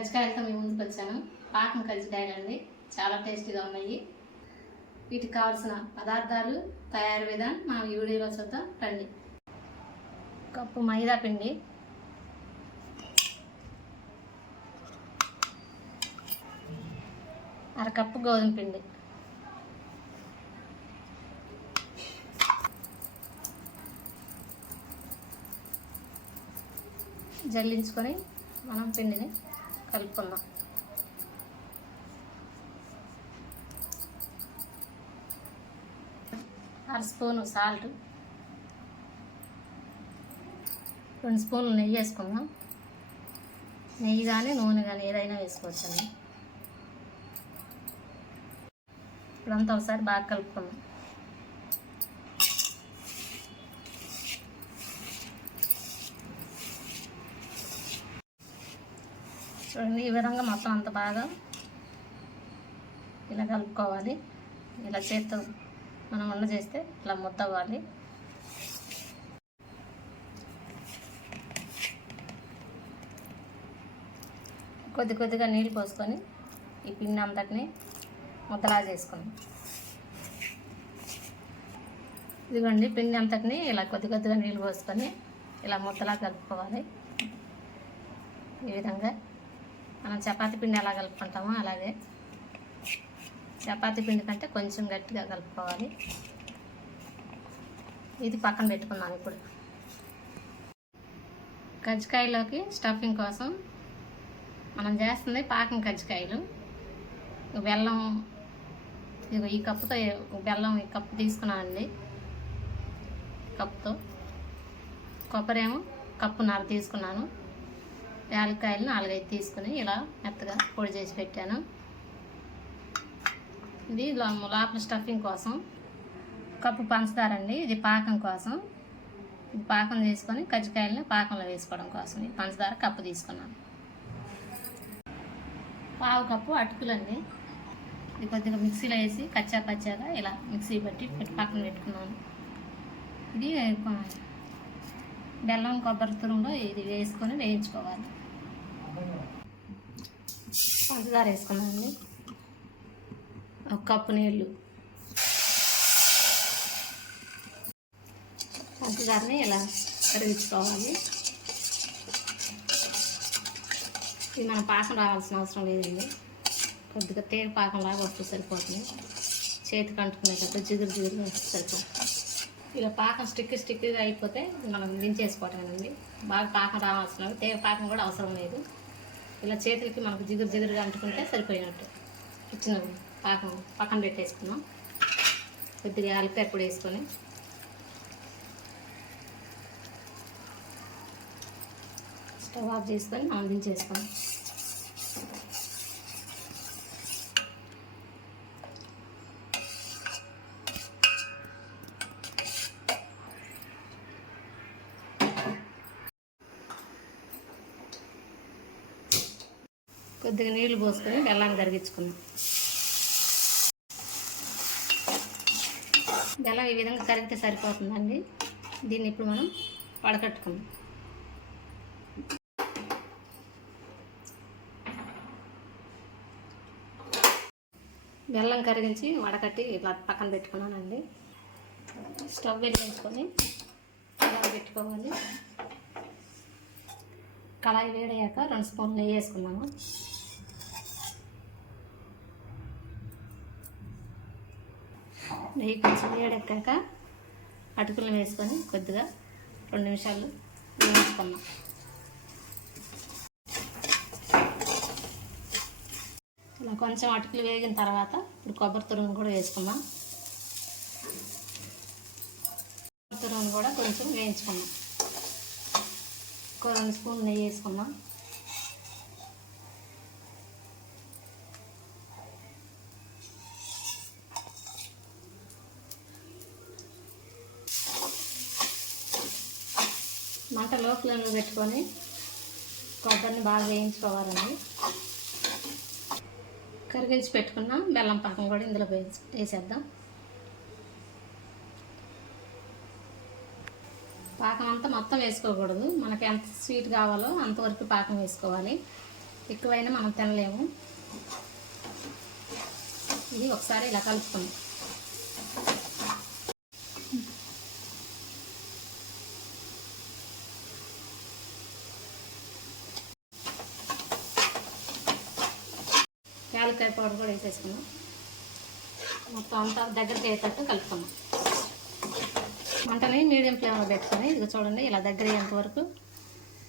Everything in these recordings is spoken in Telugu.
కజ్జికాయలతో మేము ముందుకు వచ్చాను. పాకం కజ్జికాయలండి చాలా టేస్టీగా ఉన్నాయి. వీటికి కావాల్సిన పదార్థాలు తయారు విధానం మా వీడియోలో చూద్దాం. రండి. కప్పు మైదా పిండి. అరకప్పు గోధుమ పిండి. జల్లించుకొని మనం పిండిని కలుపుకుందాం. అర స్పూను సాల్ట్. రెండు స్పూన్లు నెయ్యి వేసుకుందాం. నెయ్యి కానీ నూనె కానీ ఏదైనా వేసుకోవచ్చండి. ఇప్పుడంతా ఒకసారి బాగా కలుపుకుందాం. చూడండి ఈ విధంగా మొత్తం అంత బాగా ఇలా కలుపుకోవాలి. ఇలా చేత్తో మనం వండ చేస్తే ఇలా ముద్ద అవ్వాలి కొద్ది కొద్దిగా నీళ్ళు పోసుకొని ఈ పిండి అంతటిని ముద్దలా చేసుకుందాం. ఇదిగోండి పిండి అంతటిని ఇలా కొద్ది కొద్దిగా నీళ్ళు పోసుకొని ఇలా ముద్దలా కలుపుకోవాలి. ఈ విధంగా మనం చపాతి పిండి ఎలా కలుపుకుంటామో అలాగే. చపాతీ పిండి కంటే కొంచెం గట్టిగా కలుపుకోవాలి. ఇది పక్కన పెట్టుకున్నాను ఇప్పుడు. కజ్జికాయలోకి స్టఫింగ్ కోసం మనం చేస్తుంది పాకం కజ్జికాయలు. బెల్లం ఇదిగో ఈ కప్పుతో బెల్లం ఈ కప్పు తీసుకున్నానండి. కప్పుతో. కొబ్బరేమో కప్పు కప్పున్నర తీసుకున్నాను. యాలక్కాయలు నాలుగైదు తీసుకుని ఇలా మెత్తగా పొడి చేసి పెట్టాను. ఇది లో- లోపల స్టఫింగ్ కోసం. కప్పు పంచదార అండి ఇది పాకం కోసం. ఇది పాకం తీసుకొని కజ్జికాయలని పాకంలో వేసుకోవడం కోసం. ఇది పంచదార కప్పు తీసుకున్నాను. పావు కప్పు అటుకులండి. ఇది కొద్దిగా మిక్సీలో వేసి కచ్చా పచ్చాగా ఇలా మిక్సీ పెట్టి పక్కన పెట్టుకున్నాను. ఇది బెల్లం కొబ్బరి తురుములో ఇది వేసుకొని వేయించుకోవాలి. పంచదార వేసుకున్నామండి ఒక కప్పు నీళ్ళు. పంచదారని ఇలా కరిగించుకోవాలి. ఇది మన పాకం రావాల్సిన అవసరం లేదండి. కొద్దిగా తేగ పాకం లాగా వస్తే సరిపోతుంది. చేతికి అంటుకునేటప్పుడు జిగురు జిగురు వస్తే సరిపోతుంది. ఇలా పాకం స్టిక్ స్టిక్గా అయిపోతే మనం దించేసుకోవటమేనండి. బాగా పాకం రావాల్సిన తేగ పాకం కూడా అవసరం లేదు. ఇలా చేతులకి మనకు జిగురు జిగురుగా అంటుకుంటే సరిపోయినట్టు. ఇచ్చిన పాకం పక్కన పెట్టేసుకున్నాం. కొద్దిగా యాలక్కాయ వేసుకొని. స్టవ్ ఆఫ్ చేసుకొని మనం దించేసుకున్నాం కొద్దిగా నీళ్ళు పోసుకొని బెల్లాన్ని కరిగించుకున్నాం బెల్లం ఈ విధంగా కరిగితే సరిపోతుందండి. దీన్ని ఇప్పుడు మనం వడకట్టుకుందాం. బెల్లం కరిగించి వడకట్టి ఇలా పక్కన పెట్టుకున్నానండి. స్టవ్ వెలిగించుకొని ఇలా పెట్టుకోవాలి. కళాయి వేడయ్యాక రెండు స్పూన్లు నెయ్యి వేసుకున్నాము నెయ్యి కొంచెం వేడెక్కాక అటుకులను వేసుకొని కొద్దిగా రెండు నిమిషాలు వేయించుకున్నాం ఇలా కొంచెం అటుకులు వేగిన తర్వాత ఇప్పుడు కొబ్బరి తురుమును కూడా వేసుకుందాం. కొబ్బరి తురుమును కూడా కొంచెం వేయించుకున్నాం ఒక రెండు స్పూన్ నెయ్యి వేసుకుందాం. మంట లోపల పెట్టుకొని కొబ్బరిని బాగా వేయించుకోవాలండి. కరిగించి పెట్టుకున్న బెల్లం పాకం కూడా ఇందులో వేసి వేసేద్దాం పాకం అంతా మొత్తం మొత్తం వేసుకోకూడదు. మనకి ఎంత స్వీట్ కావాలో అంతవరకు పాకం వేసుకోవాలి. ఎక్కువైనా మనం తినలేము. ఇది ఒకసారి ఇలా కలుపుకుందాం. యాలకాయ పౌడర్ కూడా వేసేసుకున్నాం మొత్తం అంతా దగ్గరికి అయ్యేటట్టు కలుపుకున్నాం మంటని మీడియం ఫ్లేమ్లో పెట్టుకొని ఇది చూడండి ఇలా దగ్గర అయ్యేంత వరకు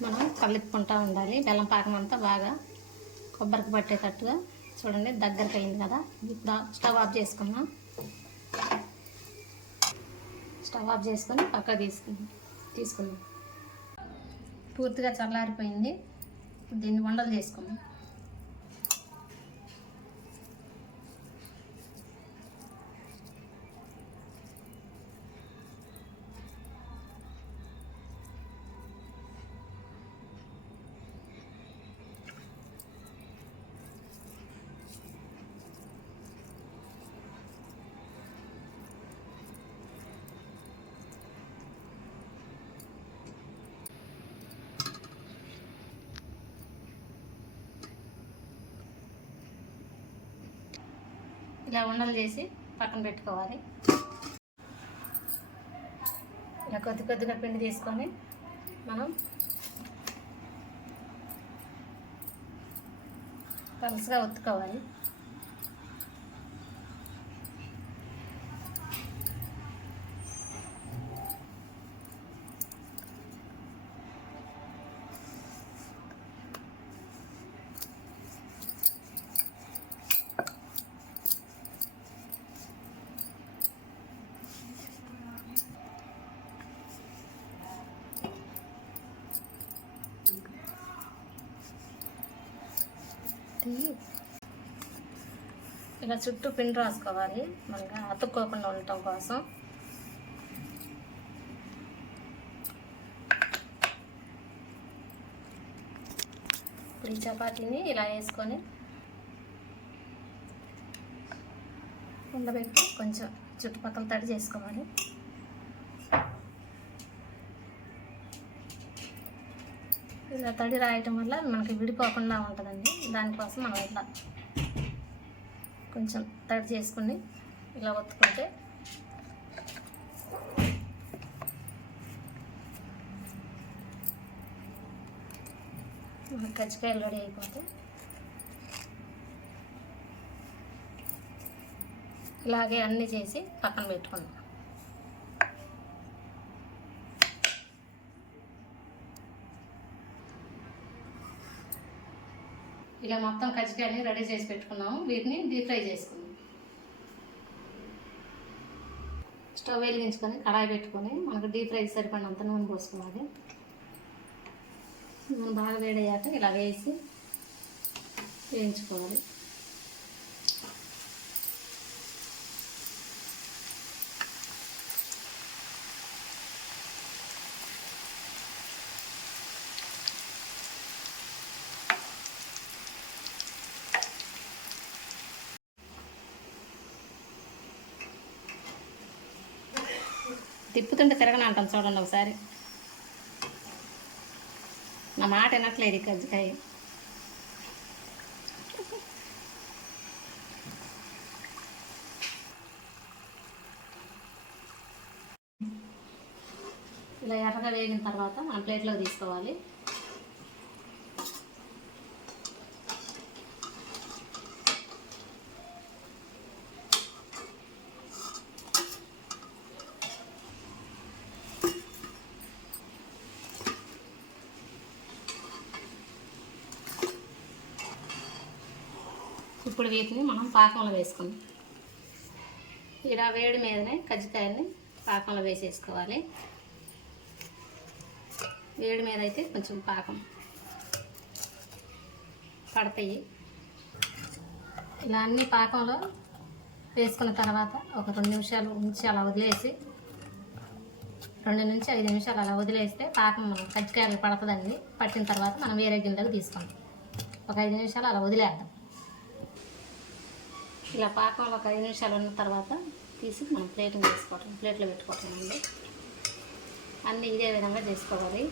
మనం కలుపుకుంటూ ఉండాలి. బెల్లం పాకం అంతా బాగా కొబ్బరికి పట్టేటట్టుగా చూడండి దగ్గరికి అయింది కదా. ఇప్పుడు స్టవ్ ఆఫ్ చేసుకున్నాం స్టవ్ ఆఫ్ చేసుకొని పక్క తీసుకున్నాం తీసుకున్నాం పూర్తిగా చల్లారిపోయింది. దీన్ని వండలు చేసుకున్నాం ఇలా ఉండలు చేసి పక్కన పెట్టుకోవాలి. ఇలా కొద్ది కొద్దిగా పిండి తీసుకొని మనం పలుసుగా ఒత్తుకోవాలి. ఇలా చుట్టూ పిండి రాసుకోవాలి. మనగా అతుక్కోకుండా ఉండటం కోసం. ఇప్పుడు ఈ చపాతీని ఇలా వేసుకొని ఉండబెట్టి కొంచెం చుట్టుపక్కల తడి చేసుకోవాలి. ఇలా తడి రాయటం వల్ల మనకి విడిపోకుండా ఉంటుందండి. దానికోసం మనం ఇట్లా కొంచెం తడి చేసుకుని ఇలా ఒత్తుకుంటే కజ్జికాయలు రెడీ అయిపోతే ఇలాగే అన్నీ చేసి పక్కన పెట్టుకుందాం. ఇలా మొత్తం కజ్జికాయని రెడీ చేసి పెట్టుకున్నాము. వీటిని డీప్ ఫ్రై చేసుకుందాం. స్టవ్ వెలిగించుకొని కడాయి పెట్టుకొని మనకు డీప్ ఫ్రై సరిపడినంత నూనె పోసుకోవాలి. నూనె బాగా వేడయ్యాక ఇలా వేసి వేయించుకోవాలి. తిప్పుతుంటే తిరగనంటాం అంటాను చూడండి ఒకసారి. నా మాట వినట్లేదు ఈ కజ్జికాయ ఇలా ఎర్రగా వేగిన తర్వాత మనం ప్లేట్లో తీసుకోవాలి. ఇప్పుడు వీటిని మనం పాకంలో వేసుకుందాం. ఇలా వేడి మీదనే కజ్జికాయల్ని పాకంలో వేసేసుకోవాలి. వేడి మీద అయితే కొంచెం పాకం పడతాయి. ఇలా అన్ని పాకంలో వేసుకున్న తర్వాత ఒక రెండు నిమిషాలు ఉంచి అలా వదిలేసి రెండు నుంచి ఐదు నిమిషాలు అలా వదిలేస్తే పాకం మనం కజ్జికాయలు పడుతుందండి. పట్టిన తర్వాత మనం వేరే గిన్నెలకు తీసుకుంటాం ఒక ఐదు నిమిషాలు అలా వదిలేద్దాం. ఇలా పాకంలో ఒక ఐదు నిమిషాలు ఉన్న తర్వాత తీసి మనం ప్లేటింగ్ చేసుకోవటం ప్లేట్లో పెట్టుకోవటం అండి. అన్నీ ఇదే విధంగా చేసుకోవాలి.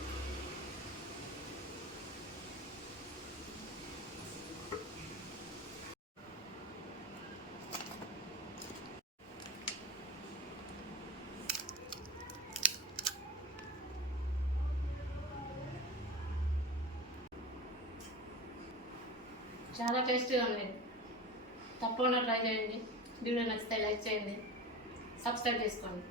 చాలా టేస్టీగా ఉంది. తప్పకుండా ట్రై చేయండి. వీడియో నచ్చితే లైక్ చేయండి. సబ్స్క్రైబ్ చేసుకోండి.